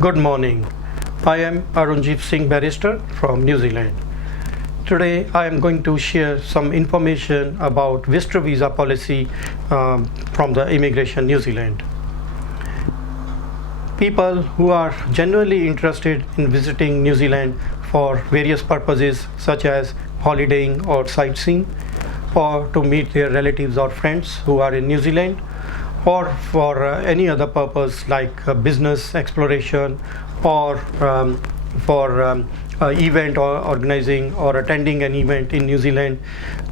Good morning. I am Arunjeet Singh Barrister from New Zealand. Today I am going to share some information about visitor visa policy from the Immigration New Zealand. People who are genuinely interested in visiting New Zealand for various purposes such as holidaying or sightseeing, or to meet their relatives or friends who are in New Zealand, or for any other purpose like business exploration or for event or organizing or attending an event in New Zealand,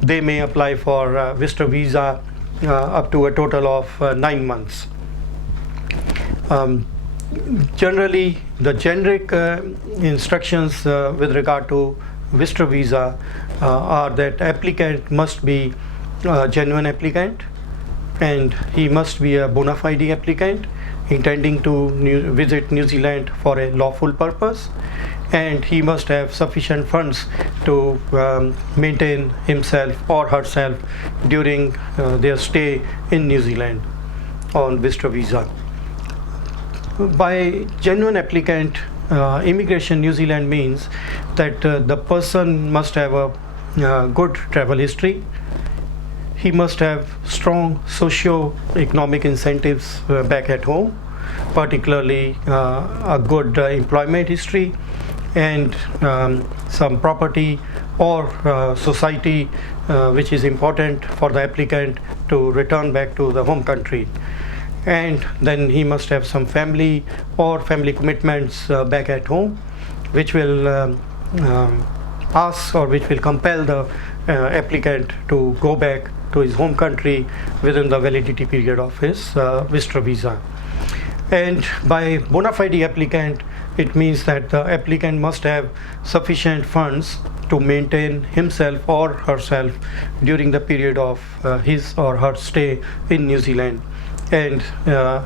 they may apply for visitor visa up to a total of 9 months. Generally, the generic instructions with regard to visitor visa are that applicant must be a genuine applicant, and he must be a bona fide applicant intending to visit New Zealand for a lawful purpose, and he must have sufficient funds to maintain himself or herself during their stay in New Zealand on visitor visa. By genuine applicant, Immigration New Zealand means that the person must have a good travel history. He must have strong socio-economic incentives back at home, particularly a good employment history and some property or society which is important for the applicant to return back to the home country. And then he must have some family or family commitments back at home, which will ask or which will compel the applicant to go back to his home country within the validity period of his visitor visa. And by bona fide applicant, it means that the applicant must have sufficient funds to maintain himself or herself during the period of his or her stay in New Zealand. And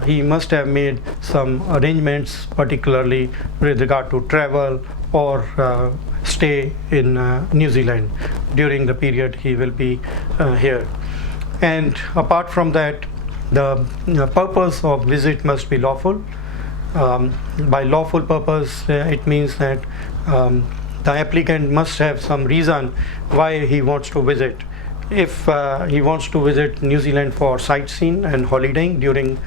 he must have made some arrangements, particularly with regard to travel or stay in New Zealand during the period he will be here. And apart from that, the purpose of visit must be lawful. By lawful purpose, it means that the applicant must have some reason why he wants to visit. If he wants to visit New Zealand for sightseeing and holidaying during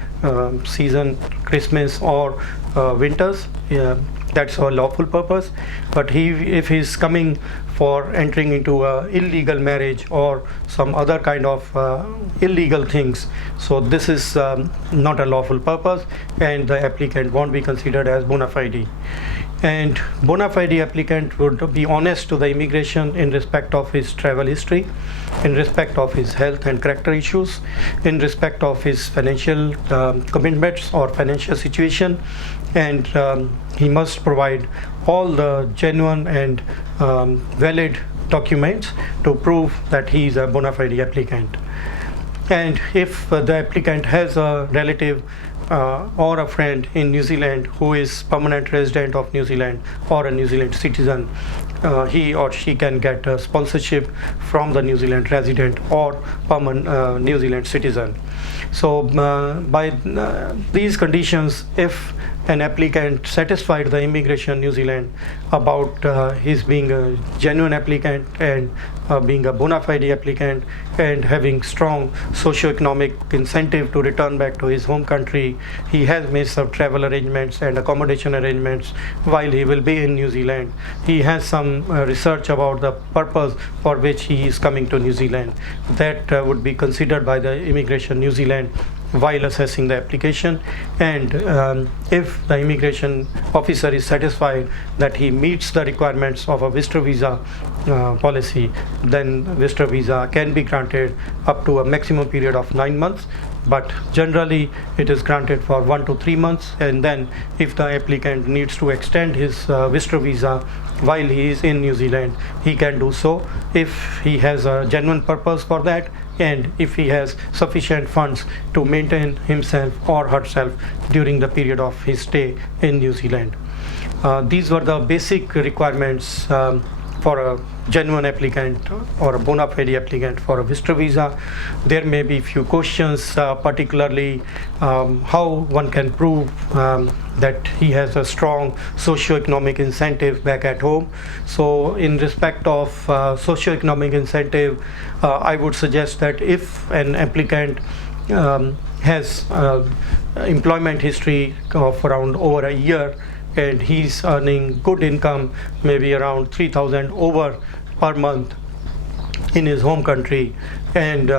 season, Christmas or winters, that's a lawful purpose. But if he's coming for entering into a illegal marriage or some other kind of illegal things, so this is not a lawful purpose, and the applicant won't be considered as bona fide. And bona fide applicant would be honest to the immigration in respect of his travel history, in respect of his health and character issues, in respect of his financial commitments or financial situation, and he must provide all the genuine and valid documents to prove that he is a bona fide applicant. And if the applicant has a relative or a friend in New Zealand who is permanent resident of New Zealand or a New Zealand citizen, he or she can get a sponsorship from the New Zealand resident or permanent New Zealand citizen. So by these conditions, if an applicant satisfied the Immigration New Zealand about his being a genuine applicant and being a bona fide applicant and having strong socio-economic incentive to return back to his home country, he has made some travel arrangements and accommodation arrangements while he will be in New Zealand. He has some research about the purpose for which he is coming to New Zealand. That would be considered by the Immigration New Zealand while assessing the application. And if the immigration officer is satisfied that he meets the requirements of a visitor visa policy, then visitor visa can be granted up to a maximum period of 9 months, but generally it is granted for 1 to 3 months. And then if the applicant needs to extend his visitor visa while he is in New Zealand, he can do so if he has a genuine purpose for that, and if he has sufficient funds to maintain himself or herself during the period of his stay in New Zealand. These were the basic requirements for a genuine applicant or a bona fide applicant for a visitor visa. There may be few questions, particularly how one can prove that he has a strong socio-economic incentive back at home. So in respect of socio-economic incentive, I would suggest that if an applicant has employment history of around over a year and he's earning good income, maybe around 3,000 over per month in his home country, and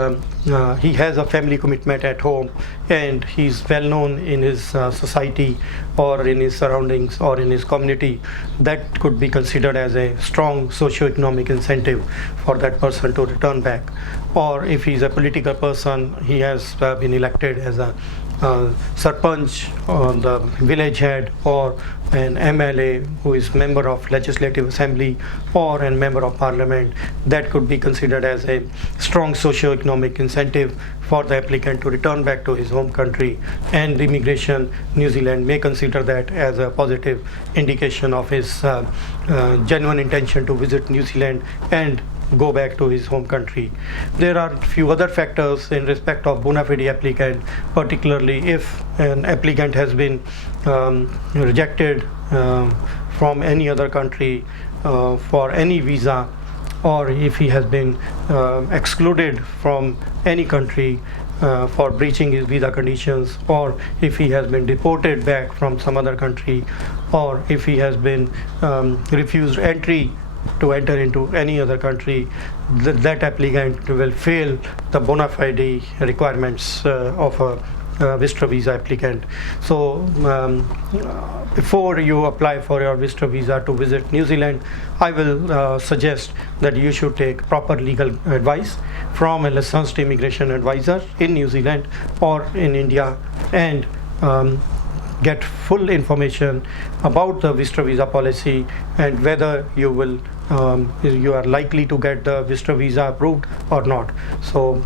he has a family commitment at home, and he's well known in his society or in his surroundings or in his community, that could be considered as a strong socio-economic incentive for that person to return back. Or if he's a political person, he has been elected as a sarpanch or the village head, or an MLA who is member of legislative assembly or a member of parliament, that could be considered as a strong socio-economic incentive for the applicant to return back to his home country, and Immigration New Zealand may consider that as a positive indication of his genuine intention to visit New Zealand and go back to his home country. There are few other factors in respect of bona fide applicant, particularly if an applicant has been rejected from any other country for any visa, or if he has been excluded from any country for breaching his visa conditions, or if he has been deported back from some other country, or if he has been refused entry to enter into any other country, that applicant will fail the bona fide requirements of a visitor visa applicant. So before you apply for your visitor visa to visit New Zealand, I will suggest that you should take proper legal advice from a licensed immigration advisor in New Zealand or in India, and get full information about the visitor visa policy and whether you will you are likely to get the visitor visa approved or not. So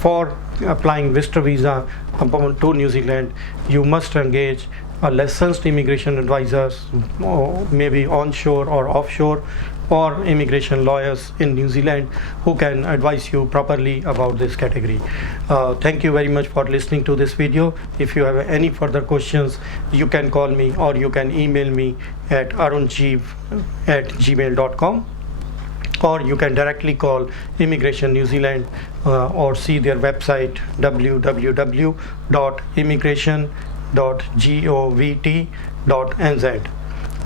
for applying visitor visa to New Zealand, you must engage a licensed immigration advisors, maybe onshore or offshore, or immigration lawyers in New Zealand who can advise you properly about this category. Thank you very much for listening to this video. If you have any further questions, you can call me or you can email me at arunjeev@gmail.com, or you can directly call Immigration New Zealand or see their website www.immigration.govt.nz.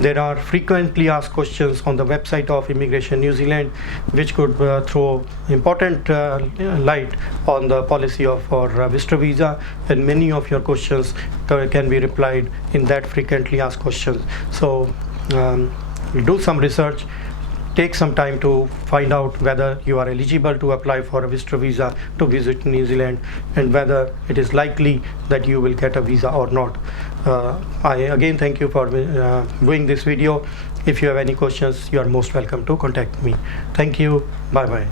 There are frequently asked questions on the website of Immigration New Zealand which could throw important light on the policy of our visitor visa, and many of your questions can be replied in that frequently asked questions. So do some research, take some time to find out whether you are eligible to apply for a visitor visa to visit New Zealand, and whether it is likely that you will get a visa or not. I again thank you for viewing this video. If you have any questions, you are most welcome to contact me. Thank you. Bye bye.